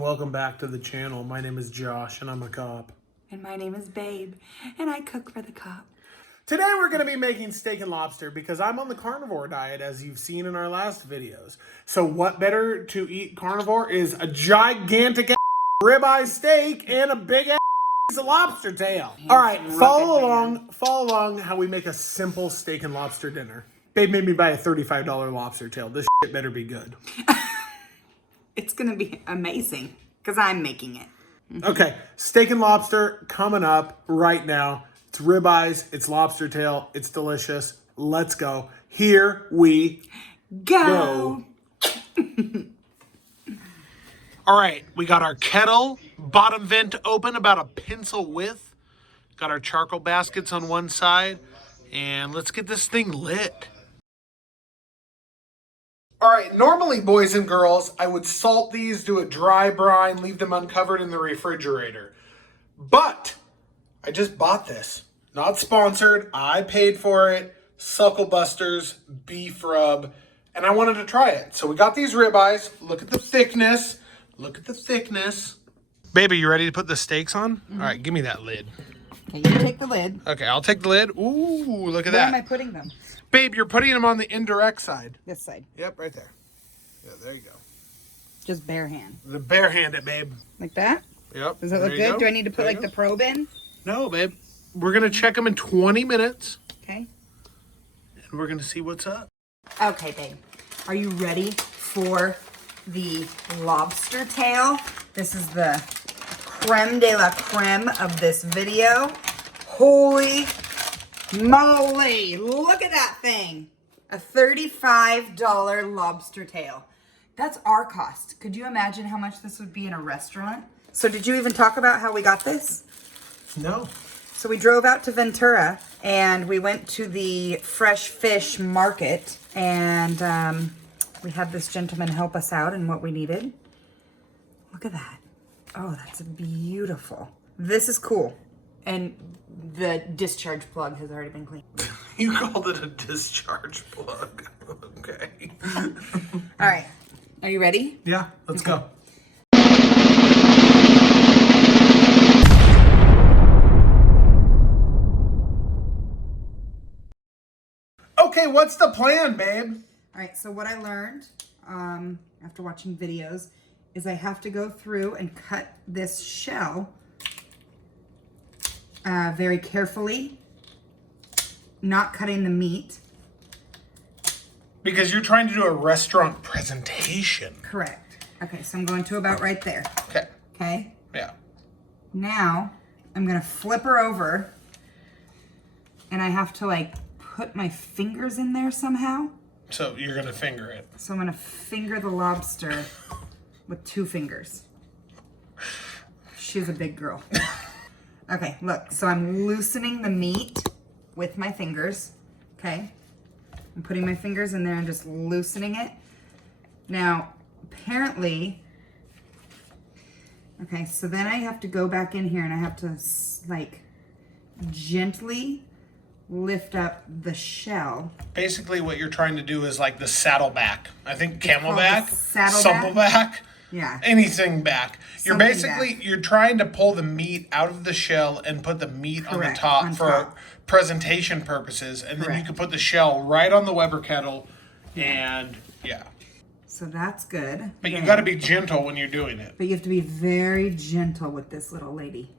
and welcome back to the channel. My name is Josh and I'm a cop. And my name is Babe, and I cook for the cop. Today we're going to be making steak and lobster because I'm on the carnivore diet, as you've seen in our last videos. So what better to eat carnivore is a gigantic ribeye steak and a big lobster tail. All right, follow along how we make a simple steak and lobster dinner. Babe made me buy a $35 lobster tail. This shit better be good. It's gonna be amazing because I'm making it. Okay, steak and lobster coming up right now. It's ribeyes, it's lobster tail, it's delicious. Let's go. Here we Go. All right, we got our kettle, bottom vent open about a pencil width. Got our charcoal baskets on one side, and let's get this thing lit. All right, normally, boys and girls, I would salt these, do a dry brine, leave them uncovered in the refrigerator. But I just bought this. Not sponsored. I paid for it. Suckle Busters beef rub, and I wanted to try it. So we got these ribeyes. Look at the thickness. Look at the thickness. Baby, you ready to put the steaks on? Mm-hmm. All right, give me that lid. Okay, you take the lid. Okay, I'll take the lid. Ooh, look at that. Where am I putting them? Babe, you're putting them on the indirect side. This side. Yep, right there. Yeah, there you go. Just bare hand. The bare hand it, babe. Like that? Yep. Does that look good? Do I need to put like the probe in? No, babe. We're going to check them in 20 minutes. Okay. And we're going to see what's up. Okay, babe. Are you ready for the lobster tail? This is the creme de la creme of this video. Holy moly, look at that thing. A $35 lobster tail. That's our cost. Could you imagine how much this would be in a restaurant? So did you even talk about how we got this? No. So we drove out to Ventura and we went to the fresh fish market, and we had this gentleman help us out in what we needed. Look at that. Oh, that's beautiful. This is cool. And the discharge plug has already been cleaned. You called it a discharge plug. Okay. All right. Are you ready? Yeah, let's go. Okay, what's the plan, babe? All right, so what I learned after watching videos is I have to go through and cut this shell very carefully, not cutting the meat. Because you're trying to do a restaurant presentation. Correct. Okay, so I'm going to about right there. Okay. Okay? Yeah. Now, I'm going to flip her over, and I have to, like, put my fingers in there somehow. So you're going to finger it. So I'm going to finger the lobster with 2 fingers. She's a big girl. Okay, look. So I'm loosening the meat with my fingers. Okay? I'm putting my fingers in there and just loosening it. Now, apparently... Okay, so then I have to go back in here and I have to, like, gently lift up the shell. Basically what you're trying to do is like the saddleback. I think camelback, saddleback? suppleback, Yeah. anything back. You're Something basically, back. you're trying to pull the meat out of the shell and put the meat on the Correct, top on for top. presentation purposes. And then you Correct. can put the shell right on the Weber Kettle and yeah. So that's good. But you Then- got to be gentle when you're doing it. But you have to be very gentle with this little lady.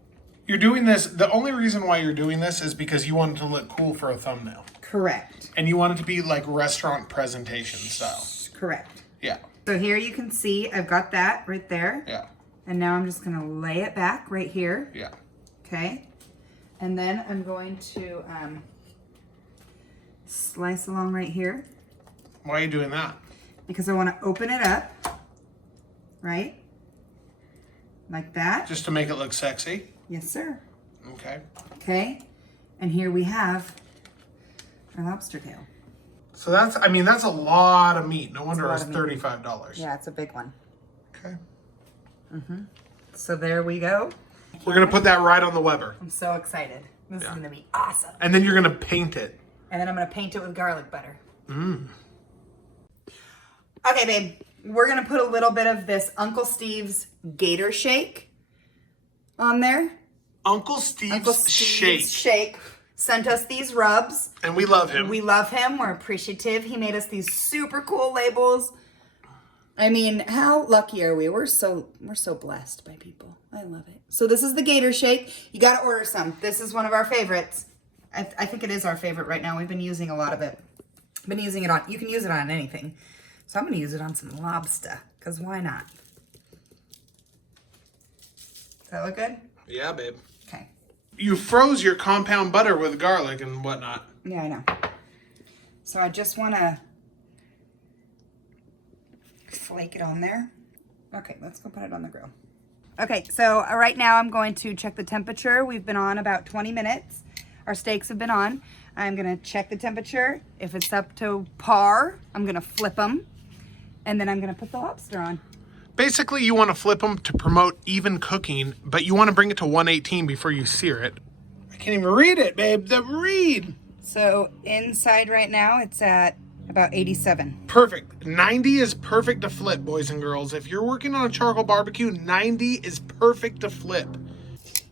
You're doing this, the only reason why you're doing this is because you want it to look cool for a thumbnail. Correct. And you want it to be like restaurant presentation style. Correct. Yeah. So here you can see I've got that right there. Yeah. And now I'm just going to lay it back right here. Yeah. Okay. And then I'm going to slice along right here Why are you doing that? because I want to open it up. Right? Like that. Just to make it look sexy? Yes, sir. Okay. Okay. And here we have our lobster tail. So that's, I mean, that's a lot of meat. No wonder it was lot of meat. $35. Yeah, it's a big one. Okay. So there we go. We're going to put that right on the Weber. I'm so excited. This is Yeah. going to be awesome. And then you're going to paint it. And then I'm going to paint it with garlic butter. Okay, babe. we're gonna put a little bit of this Uncle Steve's Gator shake on there. Uncle Steve's Shake sent us these rubs. And we love him. We love him. We're appreciative. He made us these super cool labels. I mean, how lucky are we? We're so blessed by people. I love it. So this is the Gator shake. You got to order some. This is one of our favorites. I think it is our favorite right now. We've been using a lot of it. Been using it on, you can use it on anything. So I'm going to use it on some lobster, because why not? Does that look good? Yeah, babe. Okay. You froze your compound butter with garlic and whatnot. Yeah, I know. So I just want to flake it on there. Okay, let's go put it on the grill. Okay, so right now I'm going to check the temperature. We've been on about 20 minutes. Our steaks have been on. I'm going to check the temperature. If it's up to par, I'm going to flip them. And then I'm going to put the lobster on. Basically, you want to flip them to promote even cooking, but you want to bring it to 118 before you sear it. I can't even read it, babe. The read. So inside right now, it's at about 87. Perfect. 90 is perfect to flip, boys and girls. If you're working on a charcoal barbecue, 90 is perfect to flip.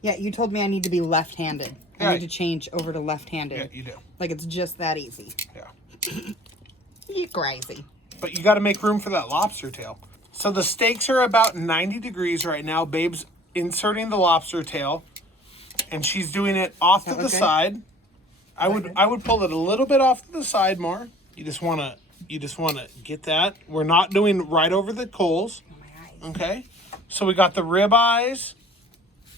Yeah, you told me I need to be left-handed. I need to change over to left-handed. Yeah, you do. Like it's just that easy. Yeah. You crazy. But you got to make room for that lobster tail. So the steaks are about 90 degrees right now. Babe's inserting the lobster tail, and she's doing it off to the side. I would pull it a little bit off to the side more. You just wanna get that. We're not doing right over the coals. Oh, my eyes. Okay. So we got the rib eyes.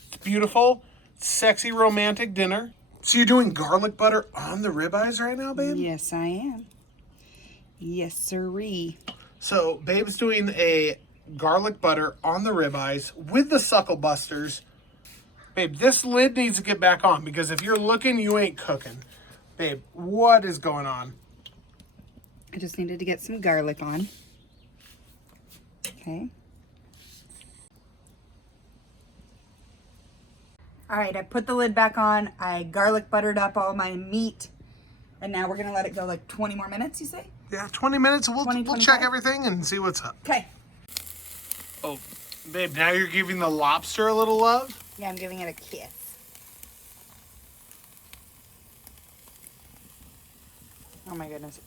It's beautiful, sexy, romantic dinner. So you're doing garlic butter on the rib eyes right now, babe? Yes, I am. Yes, sirree. So babe's doing a garlic butter on the rib eyes with the suckle busters. Babe, this lid needs to get back on because if you're looking, you ain't cooking. Babe, what is going on? I just needed to get some garlic on. Okay. All right, I put the lid back on. I garlic buttered up all my meat. And now we're going to let it go like 20 more minutes, you say? Yeah, 20 minutes. We'll check everything and see what's up. Okay. Oh, babe, now you're giving the lobster a little love? Yeah, I'm giving it a kiss. Oh my goodness,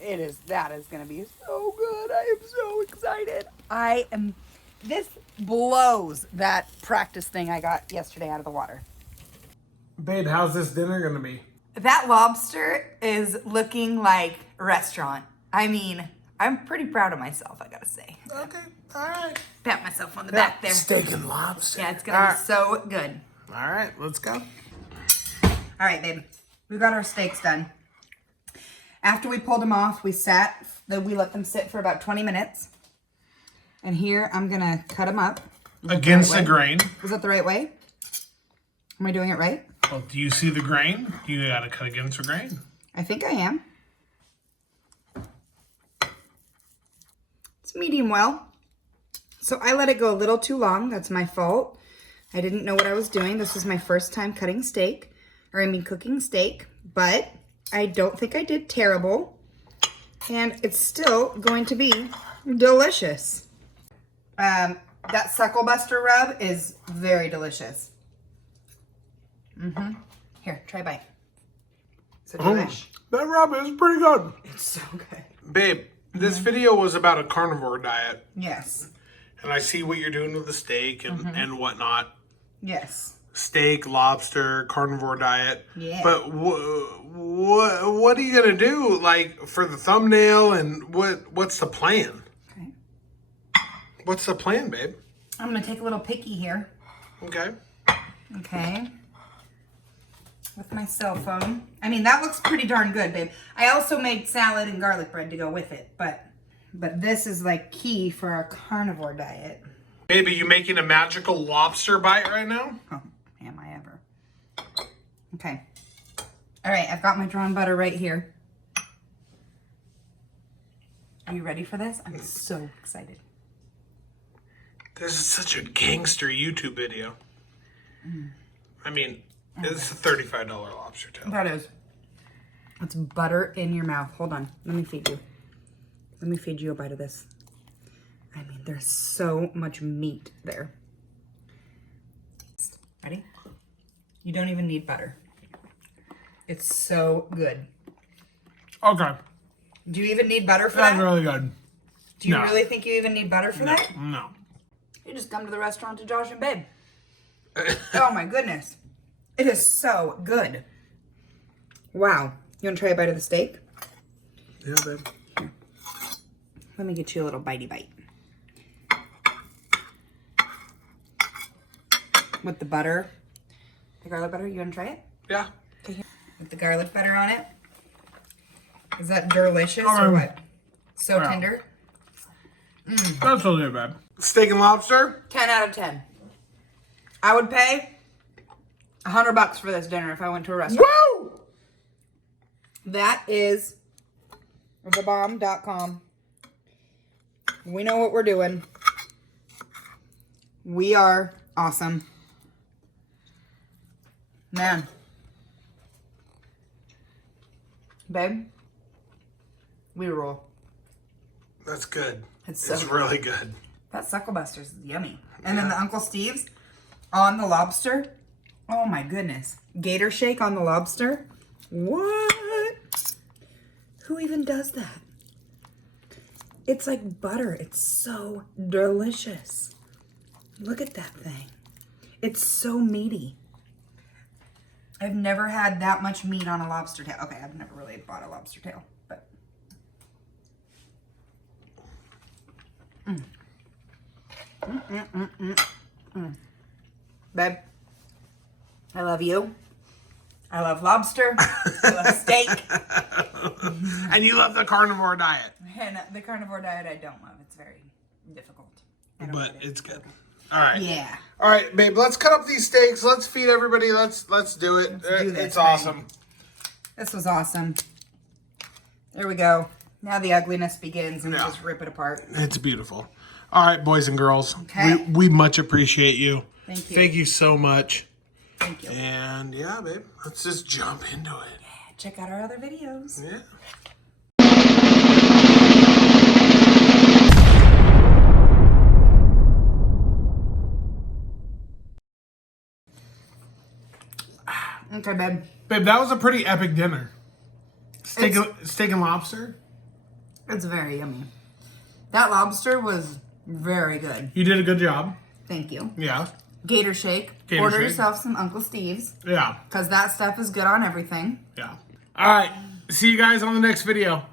that is gonna be so good. I am so excited. This blows that practice thing I got yesterday out of the water. Babe, how's this dinner gonna be? That lobster is looking like a restaurant. I mean, I'm pretty proud of myself, I gotta say. Okay, all right. Pat myself on the back there. Steak and lobster. Yeah, it's gonna be so good. All right, let's go. All right, babe. We got our steaks done. After we pulled them off, we let them sit for about 20 minutes. And here, I'm gonna cut them up. Against the grain. Is that the right way? Am I doing it right? Well, do you see the grain? You gotta cut against the grain. I think I am. It's medium well. So I let it go a little too long. That's my fault. I didn't know what I was doing. This was my first time cutting steak. Cooking steak. But I don't think I did terrible. And it's still going to be delicious. That suckle buster rub is very delicious. Here, try a bite. So delish. That rub is pretty good. It's so good. Babe, this video was about a carnivore diet. Yes. And I see what you're doing with the steak and whatnot. Yes. Steak, lobster, carnivore diet. Yeah. But what are you gonna do, like, for the thumbnail, and what's the plan? Okay. What's the plan, babe? I'm gonna take a little picky here. Okay. Okay. With my cell phone. I mean, that looks pretty darn good, babe. I also made salad and garlic bread to go with it, but this is like key for our carnivore diet. Babe, are you making a magical lobster bite right now? Oh, am I ever? Okay. All right, I've got my drawn butter right here. Are you ready for this? I'm so excited. This is such a gangster YouTube video. I mean, it's a $35 lobster tail. That is. It's butter in your mouth. Hold on. Let me feed you. Let me feed you a bite of this. I mean, there's so much meat there. Ready? You don't even need butter. It's so good. Okay. Do you even need butter for that? That's really good. Do you really think you even need butter for that? No. You just come to the restaurant to Josh and Babe. Oh my goodness. It is so good. Wow. You want to try a bite of the steak? Yeah, babe. Here. Let me get you a little bitey bite. With the butter. The garlic butter. You want to try it? Yeah. Okay. Here. With the garlic butter on it. Is that delicious or what? So tender. That's really bad. Steak and lobster? 10 out of 10. I would pay $100 for this dinner if I went to a restaurant. Woo! That is thebomb.com. We know what we're doing. We are awesome. Man. Babe, we roll. That's good. It's really good. That Sucklebuster's is yummy. And then the Uncle Steve's on the lobster. Oh my goodness. Gator shake on the lobster. What? Who even does that? It's like butter. It's so delicious. Look at that thing. It's so meaty. I've never had that much meat on a lobster tail. Okay, I've never really bought a lobster tail, but. Babe, I love you. I love lobster. I love steak. And you love the carnivore diet. And the carnivore diet I don't love. It's very difficult. But it's good. All right. Yeah. All right, babe, let's cut up these steaks. Let's feed everybody. Let's do it. Let's do this it's thing. awesome. This was awesome. There we go. Now the ugliness begins and we just rip it apart. It's beautiful. All right, boys and girls. Okay. We much appreciate you. Thank you. Thank you so much. Thank you. And yeah, babe, let's just jump into it. Yeah, check out our other videos. Yeah. Okay, babe. Babe, that was a pretty epic dinner. Steak and lobster? It's very yummy. That lobster was very good. You did a good job. Thank you. Yeah. Gator shake. Order yourself some Uncle Steve's. Yeah. Because that stuff is good on everything. Yeah. All right. See you guys on the next video.